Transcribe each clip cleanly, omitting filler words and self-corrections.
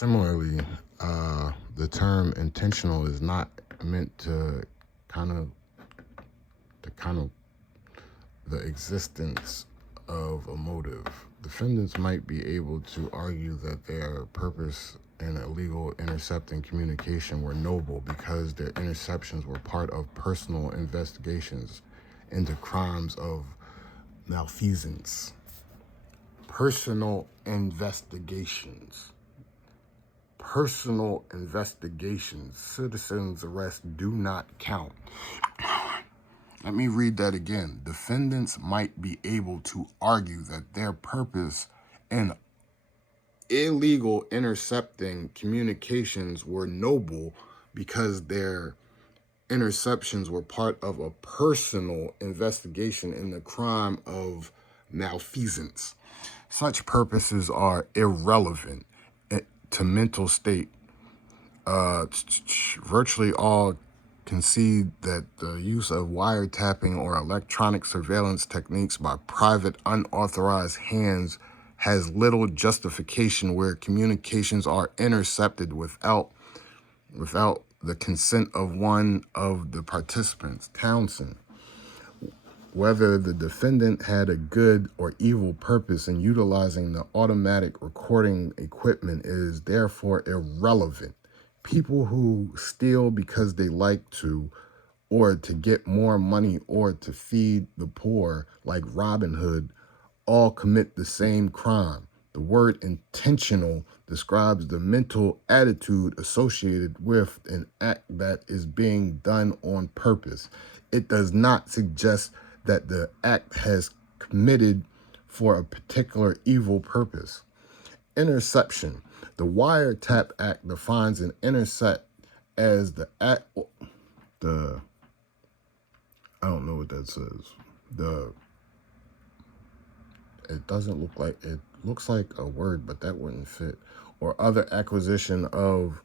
Similarly, the term intentional is not meant to kind of the existence of a motive. Defendants might be able to argue that their purpose in illegal intercepting communication were noble because their interceptions were part of personal investigations into crimes of malfeasance. Personal investigations. Personal investigations. Citizens' arrests do not count. Let me read that again. Defendants might be able to argue that their purpose in illegal intercepting communications were noble because their interceptions were part of a personal investigation in the crime of malfeasance. Such purposes are irrelevant to mental state. Virtually all concede that the use of wiretapping or electronic surveillance techniques by private unauthorized hands has little justification where communications are intercepted without the consent of one of the participants. Townsend. Whether the defendant had a good or evil purpose in utilizing the automatic recording equipment is therefore irrelevant. People who steal because they like to, or to get more money, or to feed the poor, like Robin Hood, all commit the same crime. The word intentional describes the mental attitude associated with an act that is being done on purpose. It does not suggest that the act has committed for a particular evil purpose. Interception. The Wiretap Act defines an intercept as the act, I don't know what that says. It doesn't look like, it looks like a word, but that wouldn't fit. Or other acquisition of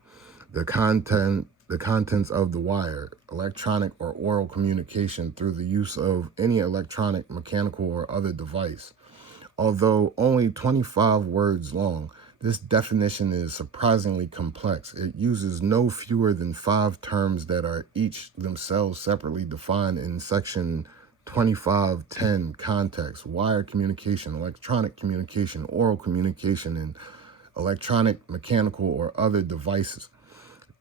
the contents of the wire, electronic or oral communication through the use of any electronic, mechanical, or other device. Although only 25 words long, this definition is surprisingly complex. It uses no fewer than 5 terms that are each themselves separately defined in section 2510 context: wire communication, electronic communication, oral communication, and electronic, mechanical, or other devices.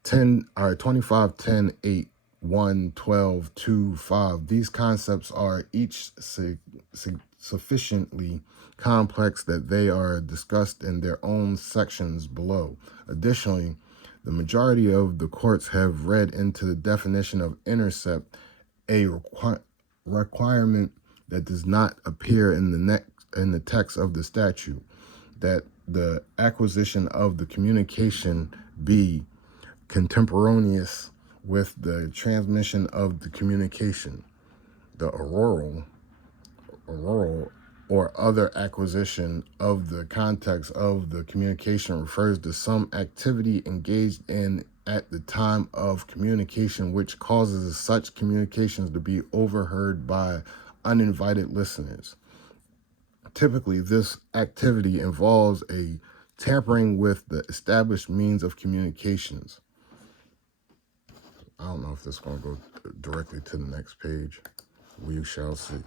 2510.8, 1, 12, 2, 5. These concepts are each sufficiently complex that they are discussed in their own sections below. Additionally, the majority of the courts have read into the definition of intercept a requirement that does not appear in the text of the statute, that the acquisition of the communication be contemporaneous with the transmission of the communication. The auroral or other acquisition of the context of the communication refers to some activity engaged in at the time of communication which causes such communications to be overheard by uninvited listeners. Typically, this activity involves a tampering with the established means of communications. I don't know if this is going to go directly to the next page. We shall see.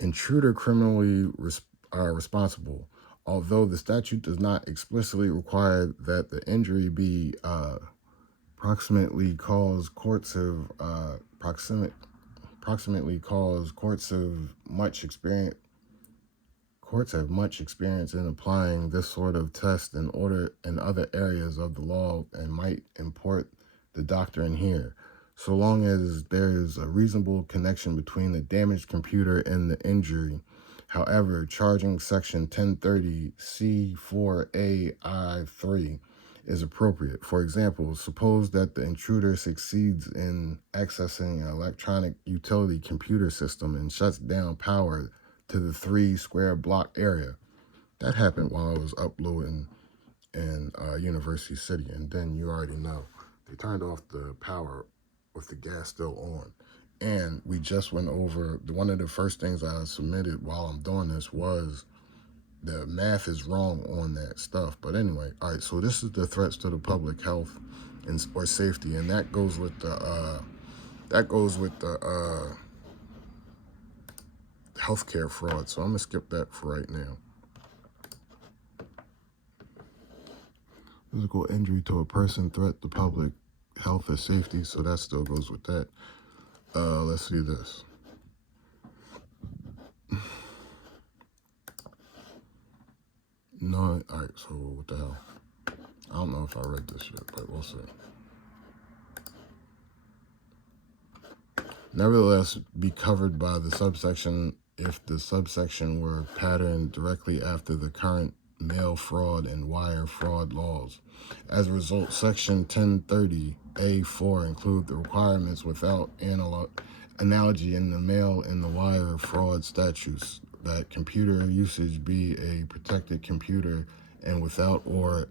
Intruder criminally responsible. Although the statute does not explicitly require that the injury be proximately caused, courts have much experience. Courts have much experience in applying this sort of test in other areas of the law and might import the doctrine here, so long as there is a reasonable connection between the damaged computer and the injury. However, charging section 1030 C4AI3 is appropriate. For example, suppose that the intruder succeeds in accessing an electronic utility computer system and shuts down power to the 3 square block area. That happened while I was uploading in University City, and then you already know they turned off the power with the gas still on. And we just went over, one of the first things I submitted while I'm doing this was the math is wrong on that stuff. But anyway, all right, so this is the threats to the public health and or safety, and that goes with the healthcare fraud. So I'm gonna skip that for right now. Physical injury to a person, threat to public health or safety. So that still goes with that. Let's see this. No, all right. So what the hell? I don't know if I read this yet, but we'll see. Nevertheless, be covered by the subsection if the subsection were patterned directly after the current mail fraud and wire fraud laws. As a result, Section 1030A4 include the requirements without analogy in the mail and the wire fraud statutes that computer usage be a protected computer and without or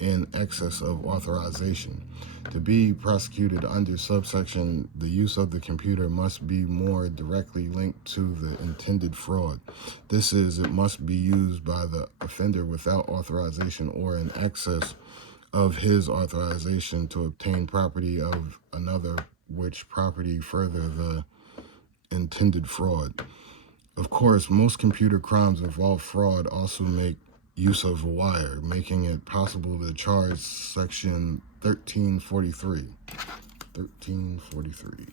in excess of authorization. To be prosecuted under subsection, the use of the computer must be more directly linked to the intended fraud. This is, it must be used by the offender without authorization or in excess of his authorization to obtain property of another, which property further the intended fraud. Of course, most computer crimes involve fraud also make use of a wire, making it possible to charge Section 1343. 1343.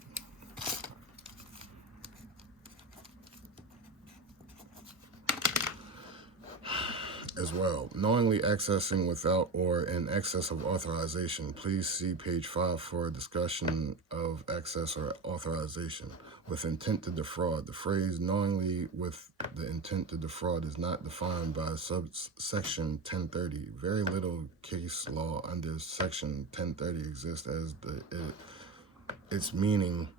As well, knowingly accessing without or in excess of authorization. Please see page 5 for a discussion of access or authorization. With intent to defraud, the phrase knowingly with the intent to defraud is not defined by subsection 1030. Very little case law under section 1030 exists as its meaning,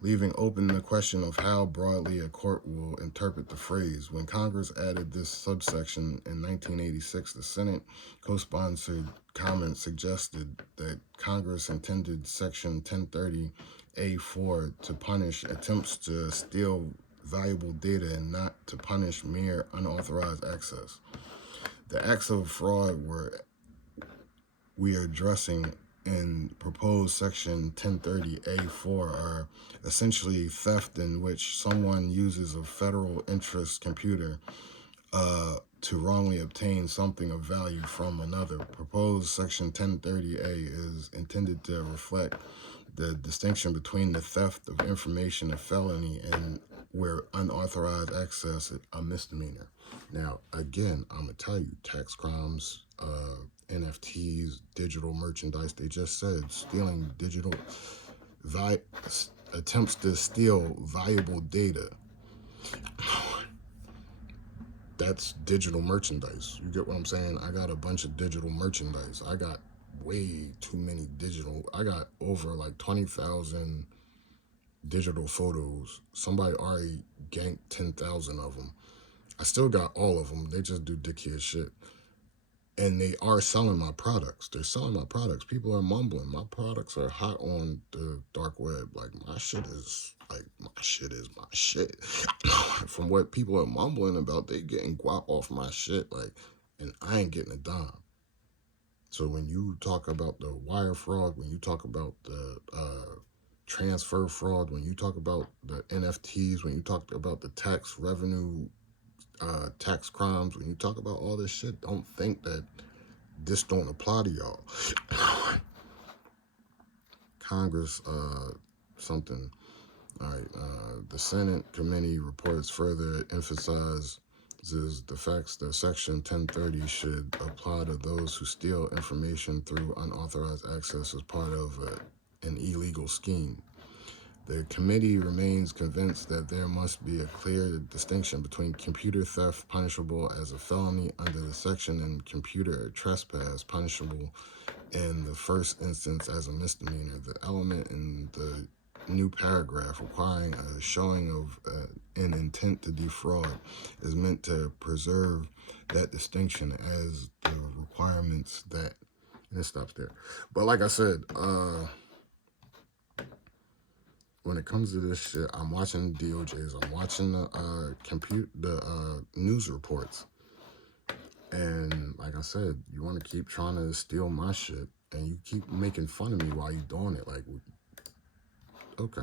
leaving open the question of how broadly a court will interpret the phrase. When Congress added this subsection in 1986, the Senate co-sponsored comment suggested that Congress intended Section 1030A4 to punish attempts to steal valuable data and not to punish mere unauthorized access. The acts of fraud we are addressing in proposed section 1030A4 are essentially theft in which someone uses a federal interest computer to wrongly obtain something of value from another. Proposed section 1030A is intended to reflect the distinction between the theft of information a felony and where unauthorized access a misdemeanor. Now, again, I'm gonna tell you, tax crimes, NFTs, digital merchandise, they just said stealing digital attempts to steal valuable data. That's digital merchandise. You get what I'm saying? I got a bunch of digital merchandise. I got way too many digital. I got over like 20,000 digital photos. Somebody already ganked 10,000 of them. I still got all of them. They just do dickhead shit. And they are selling my products. They're selling my products. People are mumbling. My products are hot on the dark web. Like, my shit is my shit. From what people are mumbling about, they getting guap off my shit. Like, and I ain't getting a dime. So when you talk about the wire fraud, when you talk about the transfer fraud, when you talk about the NFTs, when you talk about the tax revenue, tax crimes, when you talk about all this shit, don't think that this don't apply to y'all. Congress, something. All right. The Senate committee reports further emphasizes the facts that Section 1030 should apply to those who steal information through unauthorized access as part of an illegal scheme. The committee remains convinced that there must be a clear distinction between computer theft punishable as a felony under the section and computer trespass punishable in the first instance as a misdemeanor. The element in the new paragraph requiring a showing of an intent to defraud is meant to preserve that distinction as the requirements that, and it stops there. But like I said, when it comes to this shit, I'm watching DOJs, I'm watching the news reports. And like I said, you want to keep trying to steal my shit, and you keep making fun of me while you doing it. Like, okay.